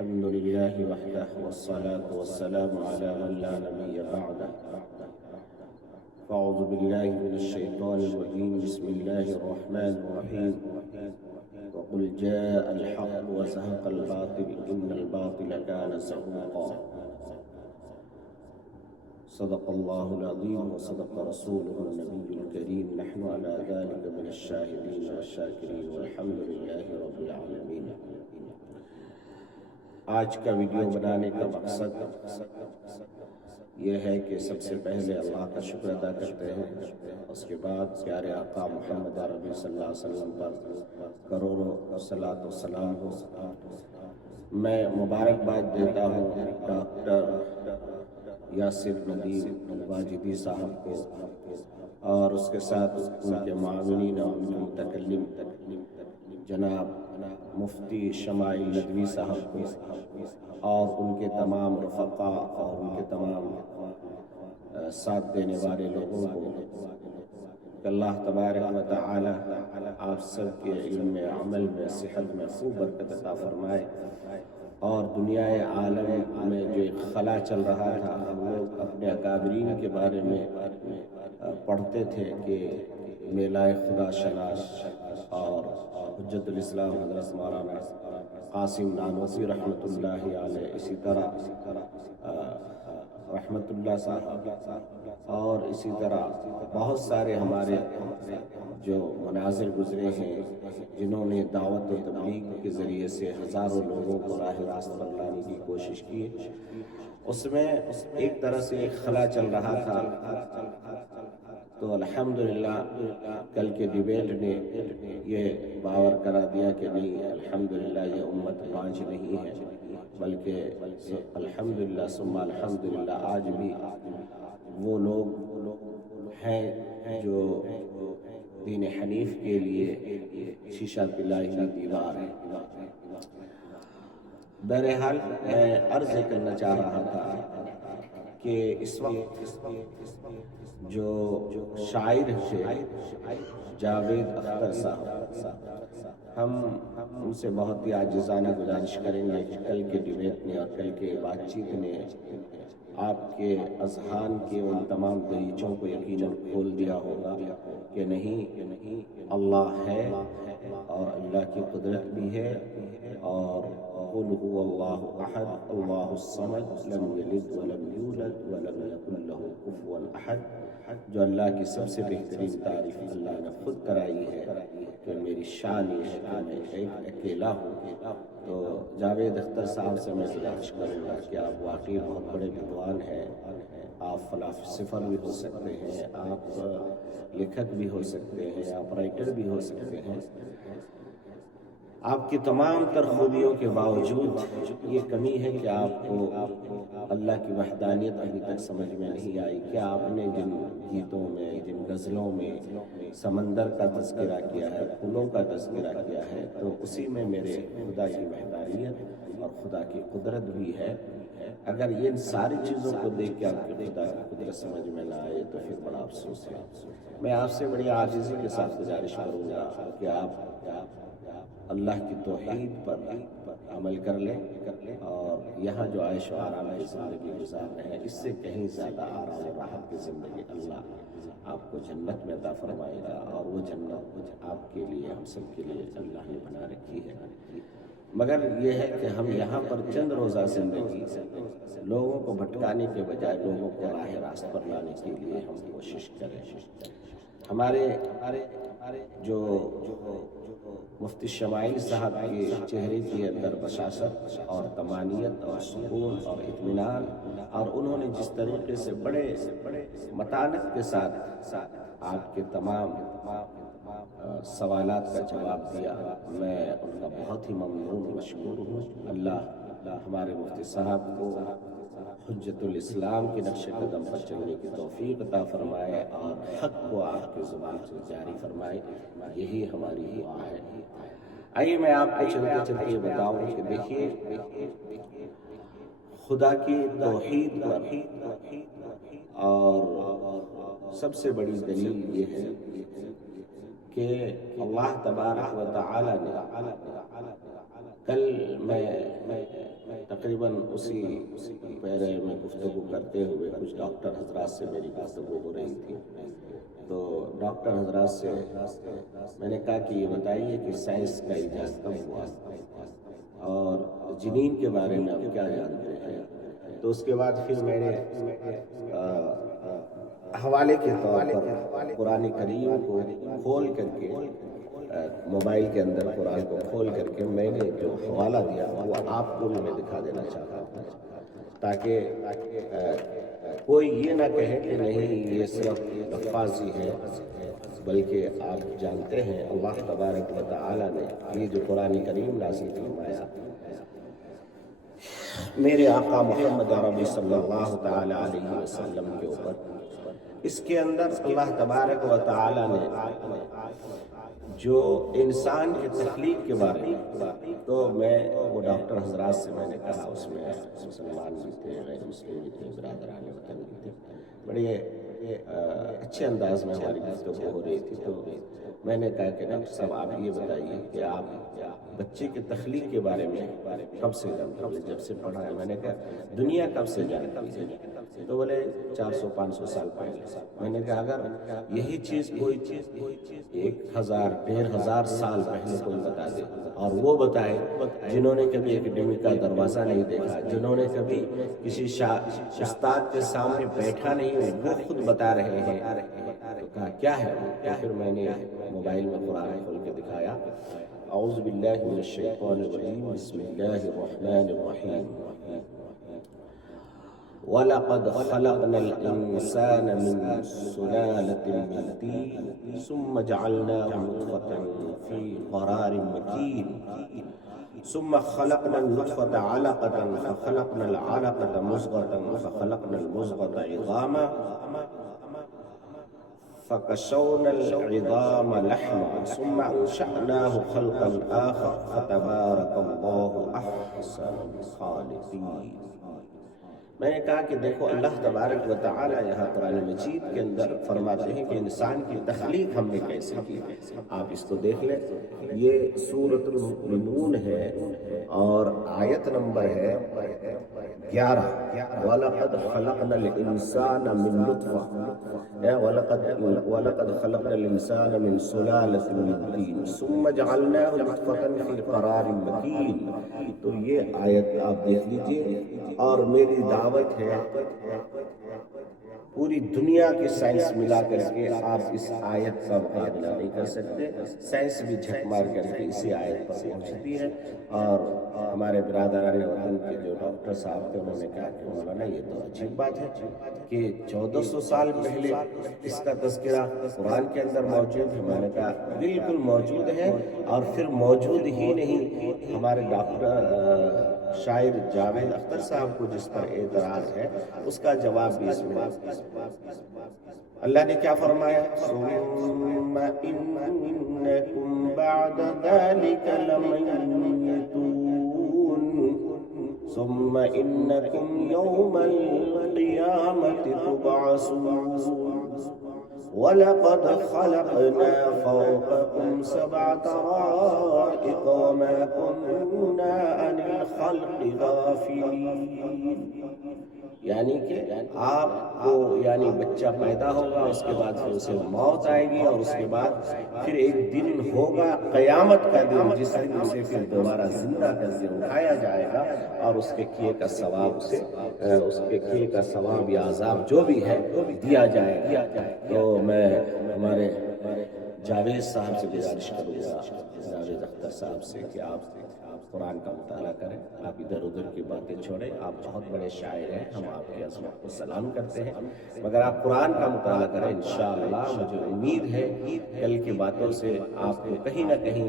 الحمد لله وحده والصلاة والسلام على من لا نبي بعده. فأعوذ بالله من الشيطان الرجيم. بسم الله الرحمن الرحيم. وقل جاء الحق وزهق الباطل إن الباطل كان زهوقا. صدق الله العظيم وصدق رسوله النبي الكريم. نحن على ذلك من الشاهدين والشاكرين والحمد لله رب العالمين. آج کا ویڈیو بنانے کا مقصد یہ ہے کہ سب سے پہلے اللہ کا شکر ادا کرتے ہیں، اس کے بعد پیارے آقا محمد عربی صلی اللہ علیہ وسلم پر کروڑوں صلاۃ و سلام ہو۔ میں مبارکباد دیتا ہوں ڈاکٹر یاسر ندیم واجدی صاحب کو اور اس کے ساتھ ان کے معاونین اور ان کے متکلم جناب مفتی شمائل ندوی صاحب کو اور ان کے تمام رفقا اور ان کے تمام ساتھ دینے والے لوگوں کو کہ اللہ تبارک و تعالی آپ سب کے علم میں، عمل میں، صحت میں خوب برکت عطا فرمائے۔ اور دنیا عالم میں جو ایک خلا چل رہا تھا، ہم لوگ اپنے اکابرین کے بارے میں پڑھتے تھے کہ میلائے خدا شناس اور حجت الاسلام حضرت مولانا قاسم نانوتوی رحمۃ اللہ علیہ، اسی طرح رحمۃ اللہ صاحب اور اسی طرح بہت سارے ہمارے جو مناظر گزرے ہیں جنہوں نے دعوت و تبلیغ کے ذریعے سے ہزاروں لوگوں کو راہ راست پر لانے کی کوشش کی۔ اس میں ایک طرح سے ایک خلا چل رہا تھا، تو الحمدللہ کل کے ڈیبیٹ نے یہ باور کرا دیا کہ نہیں، الحمدللہ یہ امت بانج نہیں ہے، بلکہ الحمدللہ ثم الحمدللہ آج بھی وہ لوگ ہیں جو دین حنیف کے لیے شیشہ پلائی ہوئی دیوار ہے۔ بہرحال میں عرض کرنا چاہ رہا تھا کہ اس وقت جو شاعر تھے جاوید اختر صاحب، ہم ان سے بہت ہی عاجزانہ گزارش کریں گے کہ کل کے ڈیبیٹ نے اور کل کے بات چیت نے آپ کے اذہان کے ان تمام دریچوں کو یقیناً کھول دیا ہوگا کہ نہیں، اللہ ہے اور اللہ کی قدرت بھی ہے، اور قل هو اللہ احد اللہ الصمد لم یلد ولم یولد ولم یکن له کفوا احد، جو اللہ کی سب سے بہترین تعریف اللہ نے خود کرائی ہے کہ میری شان یہ ہے کہ میں ایک اکیلا ہوں۔ تو جاوید اختر صاحب سے میں گزارش کروں گا کہ آپ واقعی بہت بڑے ویدوان ہیں، آپ فلاسفر بھی ہو سکتے ہیں، آپ لکھک بھی ہو سکتے ہیں، آپ رائٹر بھی ہو سکتے ہیں۔ آپ کی تمام تر خوبیوں کے باوجود یہ کمی ہے کہ آپ کو اللہ کی وحدانیت ابھی تک سمجھ میں نہیں آئی۔ کیا آپ نے جن گیتوں میں، جن غزلوں میں سمندر کا تذکرہ کیا ہے، پھولوں کا تذکرہ کیا ہے، تو اسی میں میرے خدا کی وحدانیت اور خدا کی قدرت بھی ہے۔ اگر ان ساری چیزوں کو دیکھ کے آپ کے خدا کی قدرت سمجھ میں نہ آئے تو پھر بڑا افسوس ہے۔ میں آپ سے بڑی عاجزی کے ساتھ گزارش کروں گا کہ آپ اللہ کی توحید پر عمل کر لیں اور یہاں جو عیش و آرام کی زندگی گزار رہے ہیں اس سے کہیں زیادہ آرام و راحت کی زندگی اللہ آپ کو جنت میں عطا فرمائے گا، اور وہ جنت آپ کے لیے، ہم سب کے لیے اللہ نے بنا رکھی ہے۔ مگر یہ ہے کہ ہم یہاں پر چند روزہ زندگی لوگوں کو بھٹکانے کے بجائے لوگوں کو راہ راست پر لانے کے لیے ہم کوشش کریں۔ ہمارے جو مفتی شمائل صاحب کے چہرے کے اندر بشاشت اور طمانینت اور سکون اور اطمینان، اور انہوں نے جس طریقے سے بڑے متانت کے ساتھ آپ کے تمام سوالات کا جواب دیا، میں ان کا بہت ہی ممنون مشکور ہوں۔ اللہ ہمارے مفتی صاحب کو حجت الاسلام کے نقش قدم پر چلنے کی توفیق عطا فرمائے اور حق کو آپ کی زبان سے جاری فرمائے، یہی ہماری دعا ہے۔ آئیے میں آپ کو چلتے چلتے یہ بتاؤں کہ دیکھیے خدا کی توحید پر اور سب سے بڑی دلیل یہ ہے کہ اللہ تبارک و تعالی نے کل میں تقریباً اسی پیرے میں گفتگو کرتے ہوئے کچھ ڈاکٹر حضرات سے میری گفتگو ہو رہی تھی، تو ڈاکٹر حضرات سے میں نے کہا کہ یہ بتائیے کہ سائنس کا ایجاد کب ہوا اور جنین کے بارے میں آپ کیا جانتے ہیں؟ تو اس کے بعد پھر میں نے حوالے کے طور پر قرآن کریم کو کھول کر کے موبائل کے اندر قرآن کو کھول کر کے میں نے جو حوالہ دیا وہ آپ کو بھی میں دکھا دینا چاہتا ہوں، تاکہ کوئی یہ نہ کہے کہ نہیں یہ صرف لفاظی ہے، بلکہ آپ جانتے ہیں اللہ تبارک و تعالی نے یہ جو قرآن کریم نازل فرمایا میرے آقا محمد عربی صلی اللہ تعالی علیہ وسلم کے اوپر، اس کے اندر اللہ تبارک و تعالی نے جو انسان کی تخلیق کے بارے میں، تو میں وہ ڈاکٹر حضرات سے میں نے کہا، اس میں مسلمان بھی تھے، غیر مسلم بھی تھے، برادران وطن بھی تھے، بڑے اچھے انداز میں ہماری گفتگو ہو رہی تھی، تو میں نے کہا کہ ڈاکٹر صاحب آپ یہ بتائیے کہ آپ بچے کی تخلیق کے بارے میں کب سے جانتے ہیں؟ جب سے پڑھا ہے۔ میں نے کہا دنیا کب سے جانتی ہے؟ تو بولے 400-500 سال پہلے۔ میں نے کہا اگر یہی چیز کوئی چیز 1000-1500 سال پہلے کوئی بتا دے، اور وہ بتائے جنہوں نے کبھی اکیڈمی کا دروازہ نہیں دیکھا، جنہوں نے کبھی کسی استاد کے سامنے بیٹھا نہیں، وہ خود بتا رہے ہیں، تو کہا کیا ہے؟ تو پھر میں نے موبائل میں قرآن کھول کے دکھایا، اعوذ باللہ من الشیطان الرجیم، بسم اللہ الرحمن الرحیم، وَلَقَدْ خَلَقْنَا الْإِنسَانَ مِنْ سُلَالَةٍ مِّن طِينٍ ثُمَّ جَعَلْنَاهُ نُطْفَةً فِي قَرَارٍ مَّكِينٍ ثُمَّ خَلَقْنَا النُّطْفَةَ عَلَقَةً فَخَلَقْنَا الْعَلَقَةَ مُضْغَةً فَخَلَقْنَا الْمُضْغَةَ عِظَامًا فَكَسَوْنَا الْعِظَامَ لَحْمًا ثُمَّ أَنشَأْنَاهُ خَلْقًا آخَرَ فَتَبَارَكَ اللَّهُ أَحْسَنُ الْخَالِقِينَ۔ میں نے کہا کہ دیکھو اللہ تبارک و تعالی یہاں قرآن مجید کے اندر فرماتے ہیں کہ انسان کی تخلیق ہم نے کیسے کی۔ آپ اس کو دیکھ لیں، یہ سورۃ المؤمنون ہے اور آیت نمبر ہے 11، وَلَقَدْ خَلَقْنَا الْإِنسَانَ مِن نُطْفَةٍ، وَلَقَدْ خَلَقْنَا الْإِنسَانَ مِن سُلَالَةٍ مِّن طِينٍ ثُمَّ جَعَلْنَاهُ نُطْفَةً فِي قَرَارٍ مَّكِينٍ۔ تو یہ آیت آپ دیکھ لیجئے، اور میری دعوت ہے پوری دنیا کی سائنس ملا کر کے آپ اس آیت کا مقابلہ نہیں کر سکتے، سائنس بھی جھک مار کر کے اسی آیت پر پہنچتی ہے۔ اور ہمارے برادران وطن کے جو ڈاکٹر صاحب تھے، انہوں نے کہا کہ مولانا یہ تو عجیب بات ہے کہ 1400 سال پہلے اس کا تذکرہ قرآن کے اندر موجود ہے۔ میں نے کہا بالکل موجود ہے، اور پھر موجود ہی نہیں، ہمارے ڈاکٹر شاعر جاوید اختر صاحب کو جس پر اعتراض ہے اس کا جواب بھی اس میں اللہ نے کیا فرمایا، ثم انکم بعد ذلک لمیتون ثم انکم یوم القیامت تبعثون وَلَقَدْ خَلَقْنَا فَوْقَكُمْ سَبْعَ طَرَائِقَ وَمَا كُنَّا عَنِ الْخَلْقِ غَافِلِينَ۔ یعنی کہ آپ کو بچہ پیدا ہوگا، اس کے بعد پھر اسے موت آئے گی، اور اس کے بعد پھر ایک دن ہوگا قیامت کا دن، جس دن اسے پھر دوبارہ زندہ کر کے اٹھایا جائے گا، اور اس کے کیے کا ثواب سے اس کے کیے کا ثواب یا عذاب جو بھی ہے دیا جائے گا۔ تو میں ہمارے جاوید صاحب سے گزارش کروں گا، جاوید اختر صاحب سے، کہ آپ قرآن کا مطالعہ کریں، آپ ادھر ادھر کی باتیں چھوڑیں، آپ بہت بڑے شاعر ہیں، ہم آپ کی عظمت کو سلام کرتے ہیں، مگر آپ قرآن کا مطالعہ کریں، انشاءاللہ مجھے امید ہے کل کی باتوں سے آپ کو کہیں نہ کہیں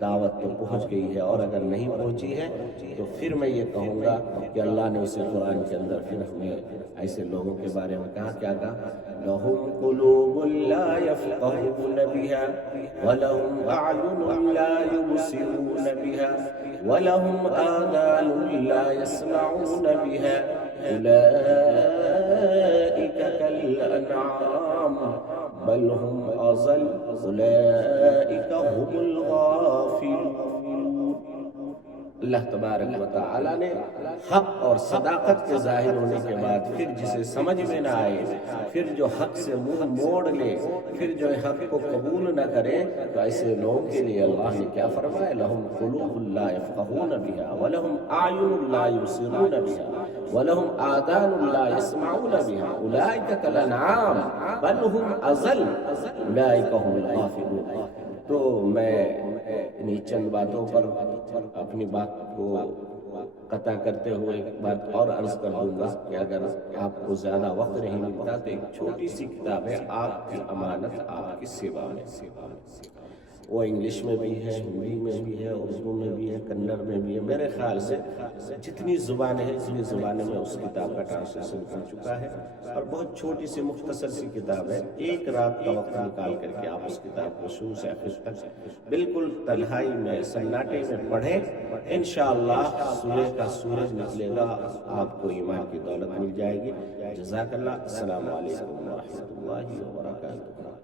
دعوت تو پہنچ گئی ہے، اور اگر نہیں پہنچی ہے تو پھر میں یہ کہوں گا کہ اللہ نے اسے قرآن کے اندر پھر ہمیں ایسے لوگوں کے بارے میں کیا کہا، لَهُمْ قُلُوبٌ لَا يَفْقَهُونَ بِهَا وَلَهُمْ أَعْيُنٌ لَا يُبْصِرُونَ بِهَا وَلَهُمْ آذَانٌ لَا يَسْمَعُونَ بِهَا أُولَئِكَ كَالْأَنْعَامِ بَلْ هُمْ أَضَلُّ أُولَئِكَ هُمُ الْغَافِلُونَ۔ اللہ تبارک و تعالی نے حق اور صداقت کے ظاہر ہونے کے بعد پھر جسے سمجھ میں نہ آئے، پھر جو حق سے منہ موڑ لے، پھر جو حق کو قبول نہ کرے، تو ایسے لوگوں کے لیے اللہ نے کیا فرمایا؟ لہم قلوب لا یفقہون بہا ولہم اعین لا یبصرون بہا ولہم آذان لا یسمعون بہا اولئک کالانعام بل ہم اضل اولئک هم الغافلون۔ تو میں انہی چند باتوں پر اپنی بات کو قطع کرتے ہوئے ایک بات اور عرض کر دوں گا کہ اگر آپ کو زیادہ وقت نہیں ملتا تو ایک چھوٹی سی کتاب ہے آپ کی امانت آپ کی سیوا میں، وہ انگلش میں بھی ہے، ہندی میں بھی ہے، اردو میں بھی ہے، کنڑ میں بھی ہے، میرے خیال سے جتنی زبانیں ہیں اتنی زبانوں میں اس کتاب کا ٹرانسلیشن ہو چکا ہے، اور بہت چھوٹی سی مختصر سی کتاب ہے۔ ایک رات کا وقت نکال کر کے آپ اس کتاب کو شروع سے آخر تک بالکل تنہائی میں سناٹے میں پڑھیں، انشاءاللہ صبح کا سورج نکلے گا آپ کو ایمان کی دولت مل جائے گی۔ جزاک اللہ۔ السلام علیکم ورحمۃ اللہ وبرکاتہ۔